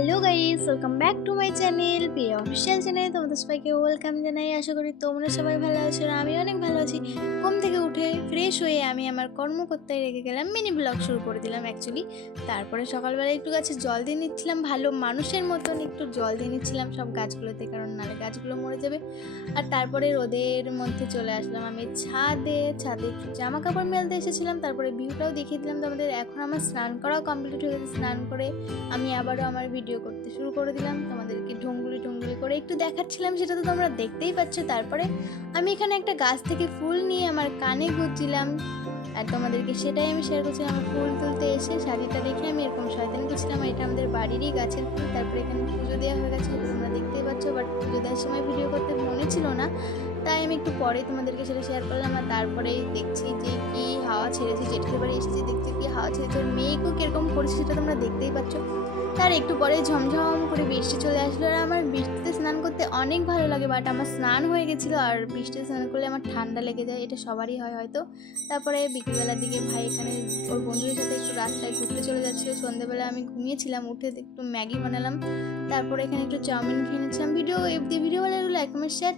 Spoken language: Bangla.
Hello guys, welcome back to my channel প্রিয় অফিসিয়াল চ্যানেলে তোমাদের সবাইকে ওয়েলকাম জানাই। আশা করি তোমরা সবাই ভালো আছো আর আমি অনেক ভালো আছি। ঘুম থেকে উঠে ফ্রেশ হয়ে আমি আমার কর্মকর্তায় রেখে গেলাম, মিনি ব্লগ শুরু করে দিলাম অ্যাকচুয়ালি। তারপরে সকালবেলা একটু গাছে জল দিয়ে নিচ্ছিলাম, ভালো মানুষের মতন একটু জল দিয়ে নিচ্ছিলাম সব গাছগুলোতে, কারণ নাহলে গাছগুলো মরে যাবে। আর তারপরে রোদের মধ্যে চলে আসলাম আমি ছাদে একটু জামা কাপড় মেলতে এসেছিলাম। তারপরে ভিউটাও দেখিয়ে দিলাম তোমাদের। এখন আমার স্নান করাও কমপ্লিট হয়ে গেছে। স্নান করে আমি আবারও আমার ভিডিও করতে শুরু করে দিলাম, তোমাদেরকে ঢুঙ্গুলি ঢুঙ্গুলি করে একটু দেখাচ্ছিলাম, সেটা তো তোমরা দেখতেই পাচ্ছ। তারপরে আমি এখানে একটা গাছ থেকে ফুল নিয়ে আমার কানে গুঁজছিলাম, আর তোমাদেরকে সেটাই আমি শেয়ার করছিলাম। আমার ফুল তুলতে এসে শাড়িটা দেখে আমি এরকম শয়তানি করছিলাম। এটা আমাদের বাড়িরই গাছের ফুল। তারপরে এখানে পুজো দেওয়া হয়ে গেছে, সেটা তোমরা দেখতেই পাচ্ছ, বাট পুজো দেওয়ার সময় ভিডিও করতে মনে ছিল না, তাই আমি একটু পরে তোমাদেরকে সেটা শেয়ার করলাম। আর তারপরেই দেখছি যে কি হাওয়া ছেড়েছে, জেঠিদের বাড়ি এসেছি, দেখছি কি হাওয়া ছেড়েছে, ওর মেয়েকেও কিরকম করেছে সেটা তোমরা দেখতেই পাচ্ছ। তার একটু পরে ঝমঝম করে বৃষ্টি চলে আসলো। আর আমার বৃষ্টিতে স্নান করতে অনেক ভালো লাগে, বাট আমার স্নান হয়ে গেছিলো, আর বৃষ্টিতে স্নান করলে আমার ঠান্ডা লেগে যায়, এটা সবারই হয় হয়তো। তারপরে বিকেলবেলার দিকে ভাই এখানে ওর বন্ধুদের সাথে একটু রাস্তায় ঘুরতে চলে যাচ্ছিলো। সন্ধ্যেবেলা আমি ঘুমিয়েছিলাম, উঠে একটু ম্যাগি বানালাম, তারপরে এখানে একটু চাউমিন খেয়ে নিচ্ছিলাম। ভিডিও ভালো লাগলে লাইক কমেন্ট শেয়ার।